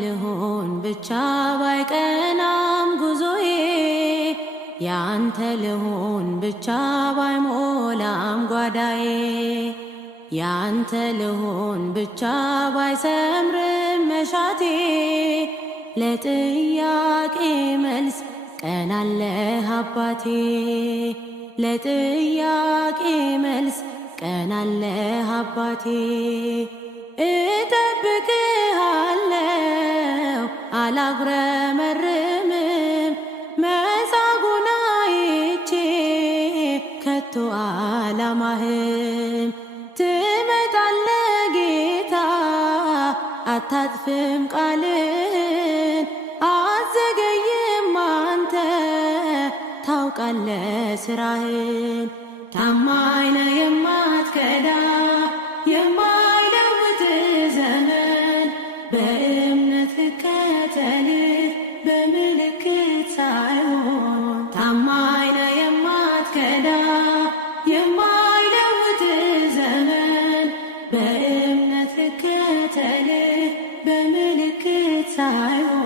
ልሆን ብቻ ባይቀናም ጉዞዬ ያንተ ልሆን ብቻ ባይሞላም ጓዳዬ ያንተ ልሆን ብቻ ባይሰምርም መሻቴ ለጥያቄ መልስ ቀን አለህ አባቴ ለጥያቄ መልስ ቀን አለህ አባቴ እጠብቅሃለሁ አላጉረመርምም መጻጉዕን አይቼ ከቶ አላማህም ትመጣለህ ጌታ አታጥፍም ቃልን አትዘገይም አንተ ታውቃለህ ስራህን ታማኝ ነህ የማትከዳ የማይለውጥ ዘመን በእምነት ልከተልህ በምልክት ሳይሆን ታማኝ ነህ የማትከዳ የማይለውጥ ዘመን በእምነት ልከተልህ በምልክት ሳይሆን